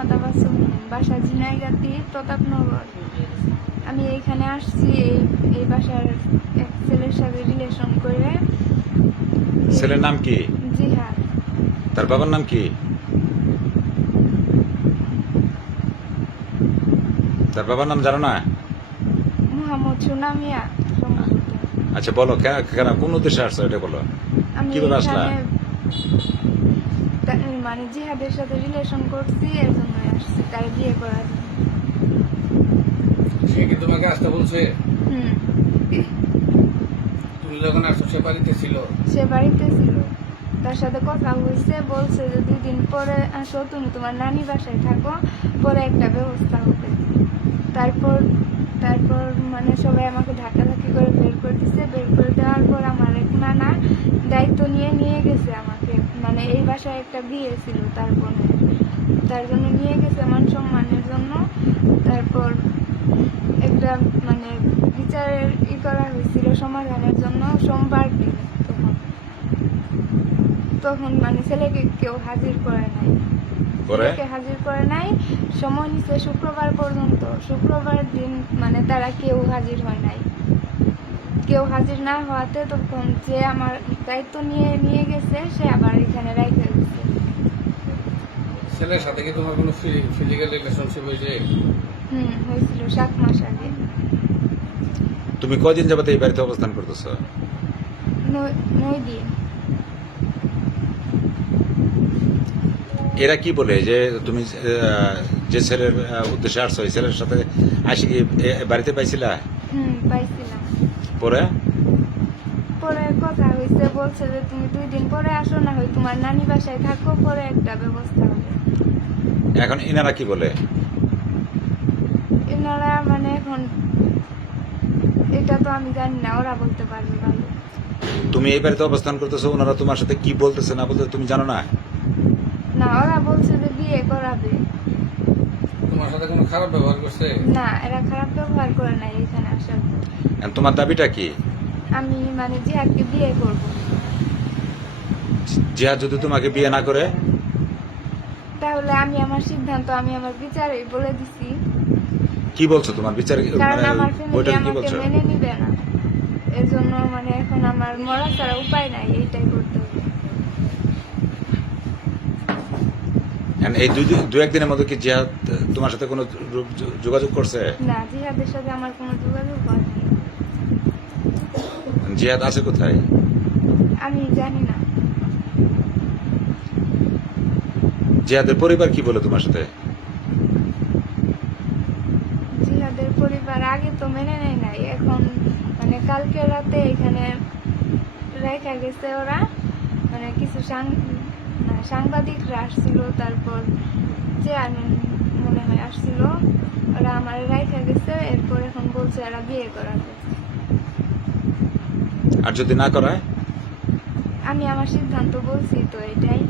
উদ্দিন, বাসা ঝিনাইগাতি প্রতাপনগর। আমি এইখানে আসছি এই এই বাসার এক ছেলের সাথে রিলেশন করে। ছেলের নাম কি? জিহাদ। তার বাবার নাম কি? তার বাবার নাম জানো না? মোহাম্মদ সুনামিয়া আচ্ছা বলো কেন কোন উদ্দেশ্যে আসছো এটা বলো? কীভাবে আসলা? মানে জিহাদের সাথে রিলেশন করছি এর আসছি তার বিয়ে করার। সে কি তোমাকে আসতে বলছে? হুম। তুমি যখন আসছো সে বাড়িতে ছিল? সে বাড়িতে ছিল। তার সাথে কথা হয়েছে বলছে যে দুই দিন পরে আসো তুমি তোমার নানি বাসায় থাকো পরে একটা ব্যবস্থা হবে। তারপর তারপর মানে সবাই আমাকে ধাক্কাধাক্কি করে বের করে দিচ্ছে বের করে দেওয়ার পর আমার এক নানা দায়িত্ব নিয়ে নিয়ে গেছে আমাকে। মানে এই বাসায় একটা বিয়ে ছিল তার বোনের। তার জন্য নিয়ে গেছে মান সম্মানের জন্য। তারপর একটা মানে বিচারের ই করা হয়েছিল সমাধানের জন্য সোমবার দিন তখন। তখন মানে ছেলেকে কেউ হাজির করে নাই। ছেলেকে হাজির করে নাই। সময় নিচ্ছে শুক্রবার পর্যন্ত। শুক্রবার দিন মানে তারা কেউ হাজির হয় নাই। কেউ হাজির না হওয়াতে তখন যে আমার দায়িত্ব নিয়ে নিয়ে গেছে সে আবার এখানে রাইখে গেছে ছেলের সাথে কি তোমার কোনো ফিজিক্যাল রিলেশনশিপ হয়েছে? হুম হয়েছিল সাত মাস আগে। তুমি কদিন যাবত এই বাড়িতে অবস্থান করতেছো? নয়- নয় দিন। এরা কি বলে যে তুমি যে ছেলের উদ্দেশ্যে আসছো এই ছেলের সাথে আসি কি এ- এ বাড়িতে পাইছিলা? হুম পাইছিলাম। পরে? পরে কথা হয়েছে বলছে যে তুমি দুই দিন পরে আসো না হয় তোমার নানি বাসায় থাকো পরে একটা ব্যবস্থা হবে। এখন ইনারা কি বলে? এনারা মানে এখন এটা তো আমি জানি না ওরা বলতে পারবে ভালো। তুমি এই বাড়িতে অবস্থান করতেছো ওনারা তোমার সাথে কি বলতেছে না বলতে তুমি জানো না? না ওরা বলছে যে বিয়ে করাবে। তোমার সাথে কোনো খারাপ ব্যবহার করছে? না এরা খারাপ ব্যবহার করে নাই এখানে আসার এখন তোমার দাবিটা কি? আমি মানে জিহাদকে বিয়ে করব। জিহাদ যদি তোমাকে বিয়ে না করে? তাহলে আমি আমার সিদ্ধান্ত আমি আমার বিচারে বলে দিছি। কি বলছো তোমার বিচার কারণ মানে আমার ফ্যামিলি কি আমাকে বলছো? মেনে নিবে না। এর জন্য মানে এখন আমার মরা ছাড়া উপায় নাই এইটাই করতে হবে এখন এই দুই দু একদিনের মধ্যে কি জিহাদ তোমার সাথে কোনো যোগাযোগ করছে? না জিহাদের সাথে আমার কোনো যোগাযোগ হয়নি। জিহাদ আছে কোথায়? আমি জানি না। জিহাদের পরিবার কি বলে তোমার সাথে? জিহাদের পরিবার আগে তো মেনে নেয় নাই এখন মানে কালকে রাতে এখানে রেখা গেছে ওরা মানে কিছু সাং- সাংবাদিকরা আসছিল তারপর চেয়ারম্যান মনে হয় আসছিল ওরা আমার রাইখা গেছে এরপর এখন বলছে এরা বিয়ে করা আর যদি না করায়? আমি আমার সিদ্ধান্ত বলছি তো এটাই।